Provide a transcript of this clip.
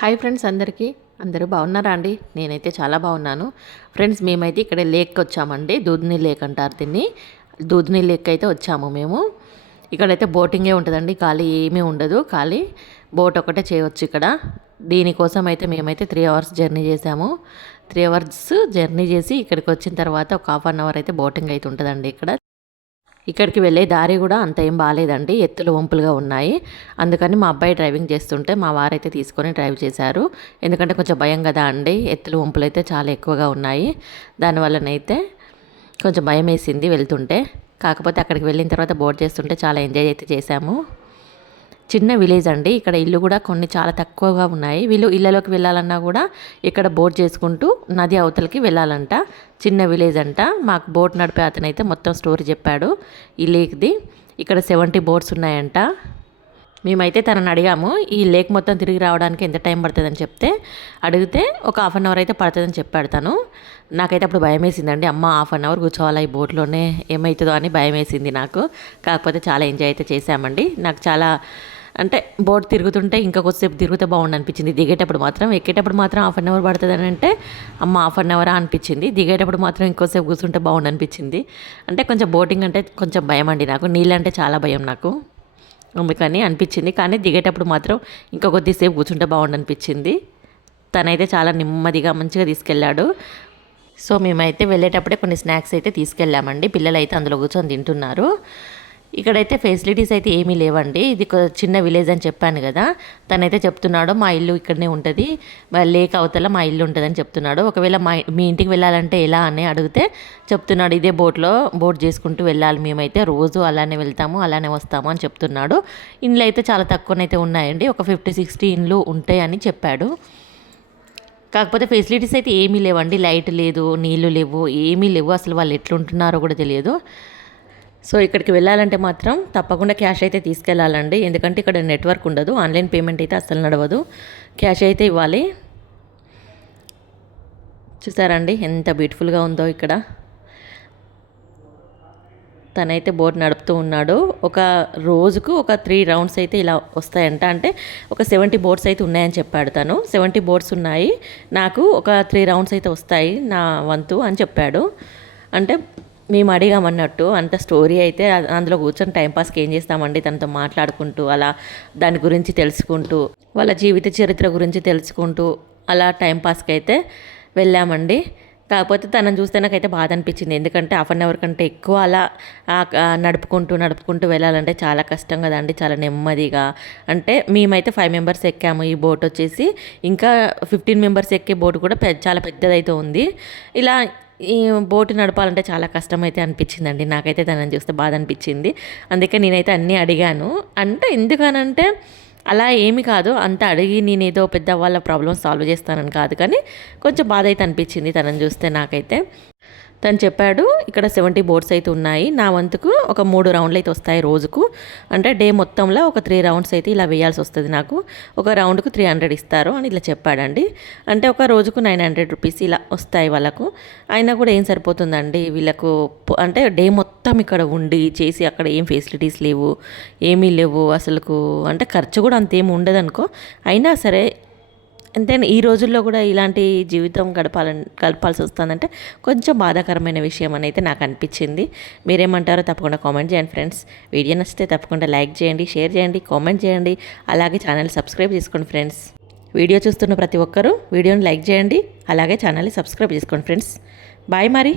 Hi friends, అందరూ బాగున్నారా అండి? నేనైతే చాలా బాగున్నాను ఫ్రెండ్స్. మేమైతే ఇక్కడ లేక్కి వచ్చామండి. దూద్ని లేక్ అంటారు దీన్ని. దూద్ని లేక్ అయితే వచ్చాము మేము. ఇక్కడైతే బోటింగే ఉంటుందండి, ఖాళీ ఏమీ ఉండదు, ఖాళీ బోట్ ఒకటే చేయవచ్చు ఇక్కడ. దీనికోసం అయితే మేమైతే 3 అవర్స్ జర్నీ చేసాము. 3 అవర్స్ జర్నీ చేసి ఇక్కడికి వచ్చిన తర్వాత ఒక హాఫ్ అన్ అవర్ అయితే బోటింగ్ అయితే ఉంటుందండి ఇక్కడ. ఇక్కడికి వెళ్ళే దారి కూడా అంత ఏం బాగాలేదండి, ఎత్తులు వంపులుగా ఉన్నాయి. అందుకని మా అబ్బాయి డ్రైవింగ్ చేస్తుంటే మా వారైతే తీసుకొని డ్రైవ్ చేశారు. ఎందుకంటే కొంచెం భయం కదా అండి, ఎత్తులు వంపులు అయితే చాలా ఎక్కువగా ఉన్నాయి. దానివల్లనైతే కొంచెం భయం వేసింది వెళ్తుంటే. కాకపోతే అక్కడికి వెళ్ళిన తర్వాత బోట్ చేస్తుంటే చాలా ఎంజాయ్ అయితే చేశాము. చిన్న విలేజ్ అండి, ఇక్కడ ఇల్లు కూడా కొన్ని చాలా తక్కువగా ఉన్నాయి. వీళ్ళు ఇళ్ళలోకి వెళ్ళాలన్నా కూడా ఇక్కడ బోట్ చేసుకుంటూ నది అవతలకి వెళ్ళాలంట. చిన్న విలేజ్ అంట. మాకు బోట్ నడిపే అతనైతే మొత్తం స్టోరీ చెప్పాడు ఈ లేక్ది. ఇక్కడ 70 బోట్స్ ఉన్నాయంట. మేమైతే తనని అడిగాము ఈ లేక్ మొత్తం తిరిగి రావడానికి ఎంత టైం పడుతుందని అడిగితే ఒక హాఫ్ అన్ అవర్ అయితే పడుతుందని చెప్పాడు తను. నాకైతే అప్పుడు భయం వేసిందండి, అమ్మ హాఫ్ అన్ అవర్ కూర్చోవాలా ఈ బోట్లోనే, ఏమవుతుందో అని భయం వేసింది నాకు. కాకపోతే చాలా ఎంజాయ్ అయితే చేశామండి. నాకు చాలా అంటే బోట్ తిరుగుతుంటే ఇంకా కొద్దిసేపు తిరిగితే బాగుండు అనిపించింది. దిగేటప్పుడు మాత్రం, ఎక్కేటప్పుడు మాత్రం హాఫ్ అన్ అవర్ పడుతుందని అంటే అమ్మ హాఫ్ అన్ అవరా అనిపించింది. దిగేటప్పుడు మాత్రం ఇంకోసేపు కూర్చుంటే బాగుండు అనిపించింది. అంటే కొంచెం బోటింగ్ అంటే కొంచెం భయం అండి నాకు, నీళ్ళంటే చాలా భయం నాకు, అందుకని అనిపించింది. కానీ దిగేటప్పుడు మాత్రం ఇంకా కొద్దిసేపు కూర్చుంటే బాగుండు అనిపించింది. తనైతే చాలా నెమ్మదిగా మంచిగా తీసుకెళ్ళాడు. సో మేమైతే వెళ్ళేటప్పుడే కొన్ని స్నాక్స్ అయితే తీసుకెళ్ళామండి. పిల్లలు అయితే అందులో కూర్చొని తింటున్నారు. ఇక్కడైతే ఫెసిలిటీస్ అయితే ఏమీ లేవండి. ఇది చిన్న విలేజ్ అని చెప్పాను కదా. తనైతే చెప్తున్నాడు మా ఇల్లు ఇక్కడనే ఉంటుంది, లేక్ అవతల మా ఇల్లు ఉంటుందని చెప్తున్నాడు. ఒకవేళ మీ ఇంటికి వెళ్ళాలంటే ఎలా అని అడిగితే చెప్తున్నాడు ఇదే బోట్ చేసుకుంటూ వెళ్ళాలి, మేమైతే రోజు అలానే వెళ్తాము అలానే వస్తాము అని చెప్తున్నాడు. ఇండ్లు అయితే చాలా తక్కువనైతే ఉన్నాయండి, ఒక 50-60 ఇండ్లు ఉంటాయని చెప్పాడు. కాకపోతే ఫెసిలిటీస్ అయితే ఏమీ లేవండి, లైట్ లేదు, నీళ్లు లేవు, ఏమీ లేవు. అసలు వాళ్ళు ఎట్లుంటున్నారో కూడా తెలియదు. సో ఇక్కడికి వెళ్ళాలంటే మాత్రం తప్పకుండా క్యాష్ అయితే తీసుకెళ్ళాలండి, ఎందుకంటే ఇక్కడ నెట్వర్క్ ఉండదు, ఆన్లైన్ పేమెంట్ అయితే అస్సలు నడవదు, క్యాష్ అయితే ఇవ్వాలి. చూసారండి ఎంత బ్యూటిఫుల్గా ఉందో ఇక్కడ. తనైతే బోట్ నడుపుతూ ఉన్నాడు. ఒక రోజుకు ఒక 3 రౌండ్స్ అయితే ఇలా వస్తాయంట. అంటే ఒక 70 బోట్స్ అయితే ఉన్నాయని చెప్పాడు తను. 70 బోట్స్ ఉన్నాయి, నాకు ఒక 3 రౌండ్స్ అయితే వస్తాయి నా వంతు అని చెప్పాడు. అంటే మేము అడిగామన్నట్టు అంత స్టోరీ అయితే అందులో కూర్చొని టైంపాస్కి ఏం చేస్తామండి, తనతో మాట్లాడుకుంటూ అలా దాని గురించి తెలుసుకుంటూ వాళ్ళ జీవిత చరిత్ర గురించి తెలుసుకుంటూ అలా టైంపాస్కి అయితే వెళ్ళామండి. కాకపోతే తనని చూస్తే నాకైతే బాధ అనిపించింది, ఎందుకంటే హాఫ్ అన్ అవర్ కంటే ఎక్కువ అలా నడుపుకుంటూ వెళ్ళాలంటే చాలా కష్టం కదండి, చాలా నెమ్మదిగా. అంటే మేమైతే 5 మెంబర్స్ ఎక్కాము ఈ బోట్ వచ్చేసి, ఇంకా 15 మెంబర్స్ ఎక్కే బోట్ కూడా చాలా పెద్దదైతే ఉంది. ఇలా ఈ బోటు నడపాలంటే చాలా కష్టమైతే అనిపించిందండి నాకైతే. తనని చూస్తే బాధ అనిపించింది. అందుకే నేనైతే అన్నీ అడిగాను. అంటే ఎందుకనంటే అలా ఏమి కాదు, అంత అడిగి నేను ఏదో పెద్ద వాళ్ళ ప్రాబ్లమ్స్ సాల్వ్ చేస్తానని కాదు, కానీ కొంచెం బాధ అయితే అనిపించింది తనని చూస్తే నాకైతే. తను చెప్పాడు ఇక్కడ 70 బోట్స్ అయితే ఉన్నాయి, నా వంతుకు ఒక 3 రౌండ్లు అయితే వస్తాయి రోజుకు. అంటే డే మొత్తంలో ఒక 3 రౌండ్స్ అయితే ఇలా వేయాల్సి వస్తుంది నాకు, ఒక రౌండ్కు 300 ఇస్తారు అని ఇలా చెప్పాడండి. అంటే ఒక రోజుకు 900 రూపీస్ ఇలా వస్తాయి వాళ్ళకు. అయినా కూడా ఏం సరిపోతుందండి వీళ్ళకు, అంటే డే మొత్తం ఇక్కడ ఉండి చేసి అక్కడ ఏం ఫెసిలిటీస్ లేవు, ఏమీ లేవు అసలుకు. అంటే ఖర్చు కూడా అంతేమి ఉండదనుకో, అయినా సరే అంతేనా ఈ రోజుల్లో కూడా ఇలాంటి జీవితం గడపాల్సి వస్తుందంటే కొంచెం బాధాకరమైన విషయం అని అయితే నాకు అనిపించింది. మీరేమంటారో తప్పకుండా కామెంట్ చేయండి ఫ్రెండ్స్. వీడియో నచ్చితే తప్పకుండా లైక్ చేయండి, షేర్ చేయండి, కామెంట్ చేయండి, అలాగే ఛానల్ సబ్స్క్రైబ్ చేసుకోండి ఫ్రెండ్స్. వీడియో చూస్తున్న ప్రతి ఒక్కరూ వీడియోని లైక్ చేయండి, అలాగే ఛానల్ని సబ్స్క్రైబ్ చేసుకోండి ఫ్రెండ్స్. బాయ్ మరి.